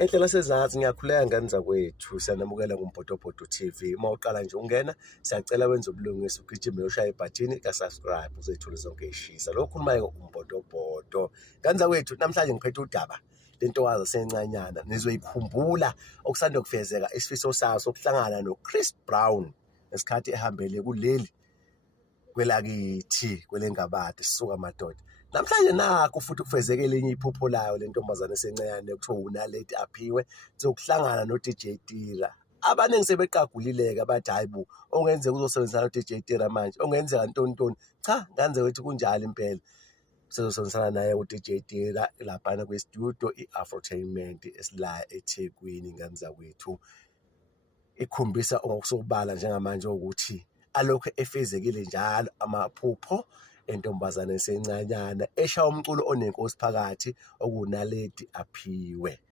Ehlela sezazi ngiyakhuleka ngenza kwethu siyanamukela nguMbhodobhodo TV. Uma uqala nje ungena siyacela wenze ubulungisa ugijime ushaya ibhathini ka-subscribe uzethule zonke ishisa. Lokhu khulumayo uMbhodobhodo. Ngenza kwethu namhlanje ngiphethe udaba lentokazi esencanyana nizoyikhumbula okusanda kufezeka isifiso sayo sokuhlangana noChris Brown ngesikhathi ehambele kuleli kwelakithi kwelengabade sisuka madoda. Namhlanje nakho futhi kufezeke elinye iphupho layo lentombazane esencane kuthiwa uNaledi Aphiwe zokuhlangana noDJ Tira. Abaningi sebeqagulileke abathi hayi bo ongenzeka uzosebenzisana noDJ Tira manje ongenzeka ntoni. Cha, nganze wethi kunjalo impela. Sizosebenzisana naye uDJ Tira laphana kwestudio iAfrotainment esila eThekwini nganza kwethu. Ikhombisa ngokusobala njengamanje ukuthi alokho efezekile njalo amaphupho entombazane esencanyana eshaya umculo onenkosi phakathi okuNaledi Aphiwe.